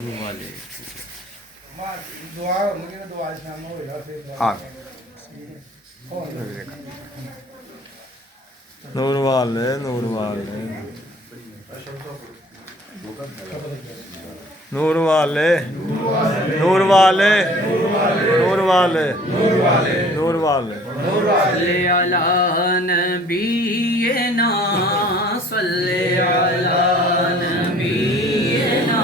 والے دعا ہوگی نا دعا شام میں ہوئے گا پھر ہاں نور والے نور والے نور والے نور والے نور والے نور والے صلی علی نبینا صلی علی نبینا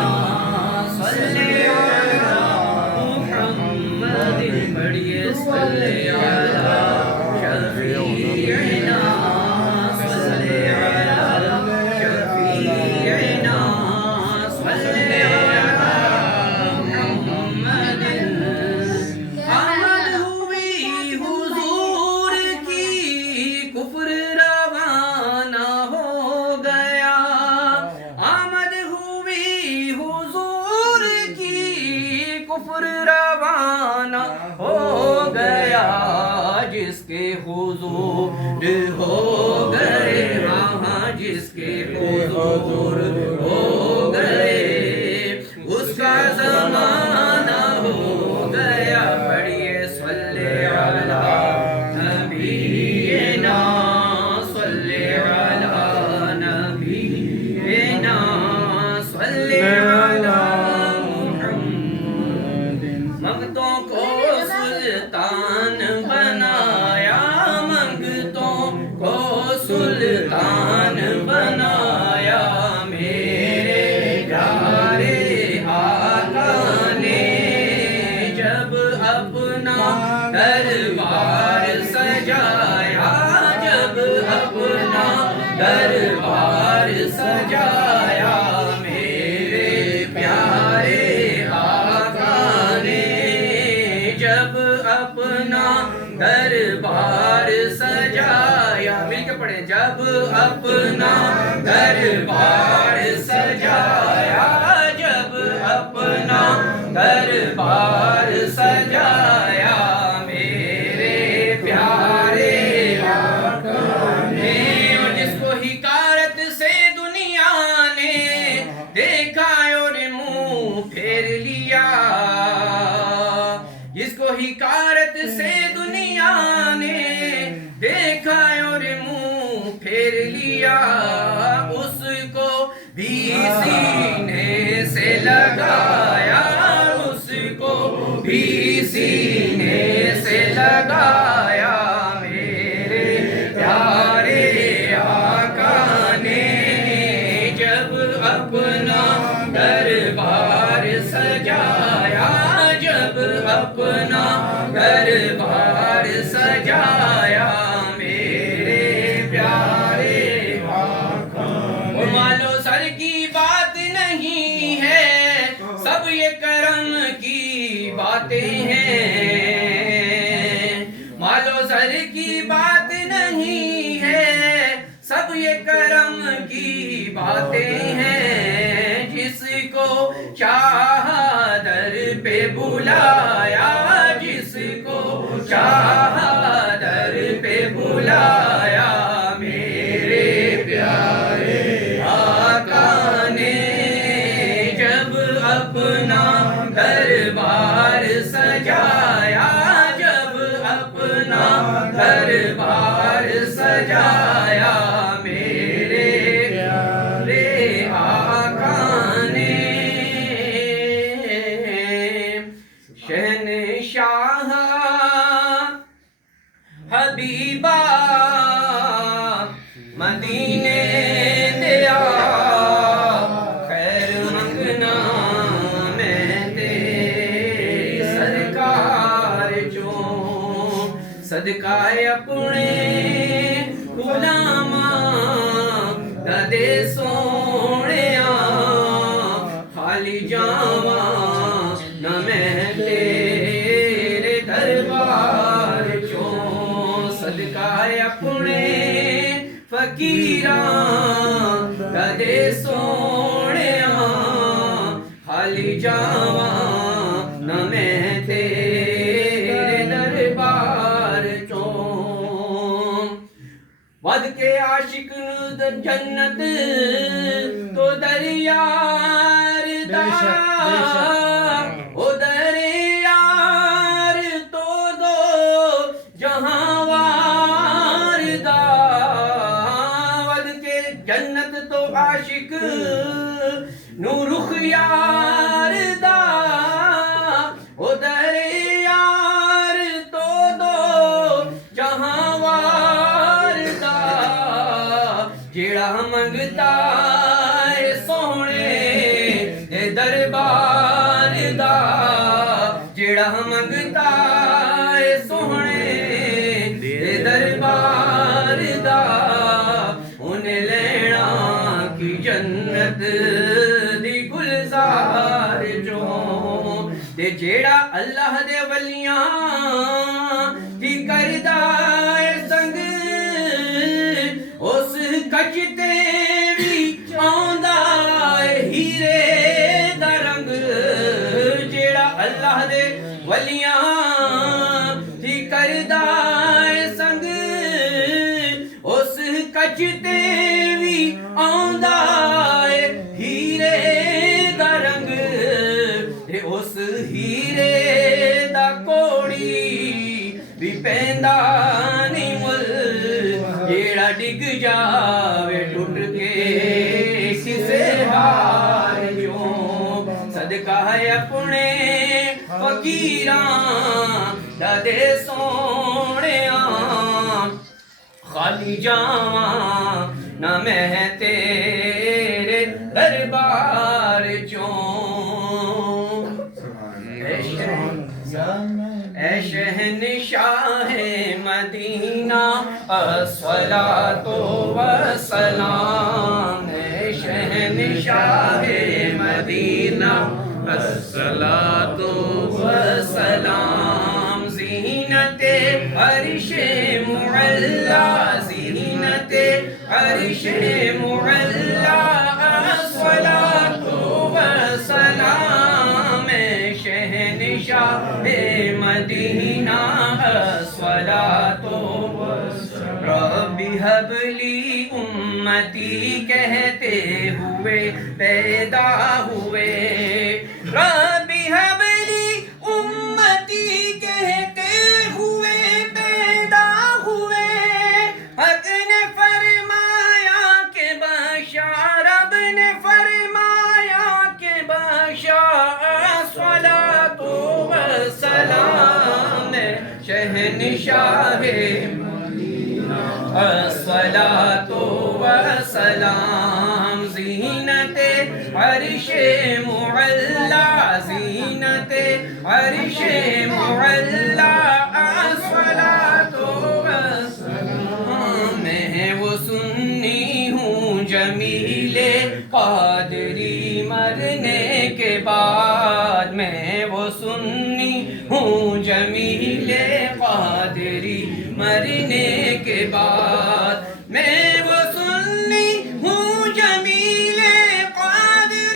صلی علی محمد بڑھئے صلی علی شفیعنا صلی علی شفیعنا صلی علی محمد آمد ہوئی حضور کی کفر روانہ ہو گیا آمد ہوئی حضور کی کفر روانہ ہو گیا جس کے حضور ہو گئے وہاں جس کے حضور ہو گئے اس کا زمانہ ہو گیا پڑھیے صلی علی نبینا صلی علی نبینا صلی علی محمد منگتوں کو سلطان بنایا منگتوں کو سلطان بنایا میرے پیارے آقا نے جب اپنا دربار سجایا جب اپنا دربار سجایا میرے پیارے آقا نے جب اپنا دربار سجایا مل کے پڑھیں جب اپنا دربار سجایا جب اپنا دربار سجایا میرے پیارے آقا نے جس کو حکارت سے دنیا نے دیکھا اور منہ پھیر لیا جس کو حکارت سے دنیا نے دیکھا اور منہ پھیر لیا اس کو بھی سینے سے لگایا اس کو بھی سینے سے لگایا میرے پیارے آقا نے جب اپنا دربار سجایا جب اپنا دربار سجایا میرے پیارے آقا اور مالو سر کی بات نہیں ہے سب یہ کرم کی باتیں ہیں مالو سر کی بات نہیں ہے سب یہ کرم کی باتیں ہیں جس کو چاہا در پہ بلایا جس کو چاہا در پہ بلایا میرے پیارے آقا نے جب اپنا دربار سجایا جب اپنا دربار سجایا میرے پیارے آقا نے شہنشاہ حبیبہ مدینے دیا خیر منگنا میں تیری سرکار جو صدقہ اپنے غلاماں دے سونیا خالی جاواں نہ میں تیرے دربار چوں صدقہ اپنے فقیراں دے سونیا خالی جاواں نہ میں تیرے دربار چوں ود کے عاشق جنت تو دریا ادھر یار تو دو جہاں واردہ ود کے جنت تو عاشق نو رخ یار دا ادھر یار تو دو جہاں واردہ جیڑا منگتا ہے سونے دے دربار دا جیڑا منگتا ہے سونے دے دربار دا انہیں لینا کی جنت دی گلزار چوں تے جیڑا اللہ دے ولیاں دی کردا اے سنگ اس کچتے وی آندا اے ہیرے دا رنگ جیڑا اللہ دے ولیاں دی کردا اے سنگ اس کچتے وی آندا اے ہیرے دا رنگ تے اس ہیرے دا کوڑی بھی پیندا نہیں مل جیڑا ڈگ جاوے ٹوٹ کے کسے ہار چوں صدقہ ہے اپنے فقیراں دا دے سونیاں خالی جاواں نہ میں تیرے دربار چوں اے شہنشاہ مدینہ الصلاۃ والسلام اے شہنشاہ مدینہ الصلاۃ والسلام زینت عرش معلا زینت عرش معلا الصلاۃ والسلام اے شہنشاہ مدینہ الصلاۃ والسلام رب هب لی امتی کہتے ہوئے پیدا ہوئے رب هب لی امتی کہتے ہوئے پیدا ہوئے حق نے فرمایا کہ بشار رب نے فرمایا کہ بشار الصلاۃ والسلام شہنشاہ الصلاۃ والسلام زینت عرش معلا زینت عرش معلا الصلاۃ والسلام میں وہ سنی ہوں جمیل قادری مرنے کے بعد میں وہ سنی ہوں جمیل قادری مرنے کے بعد میں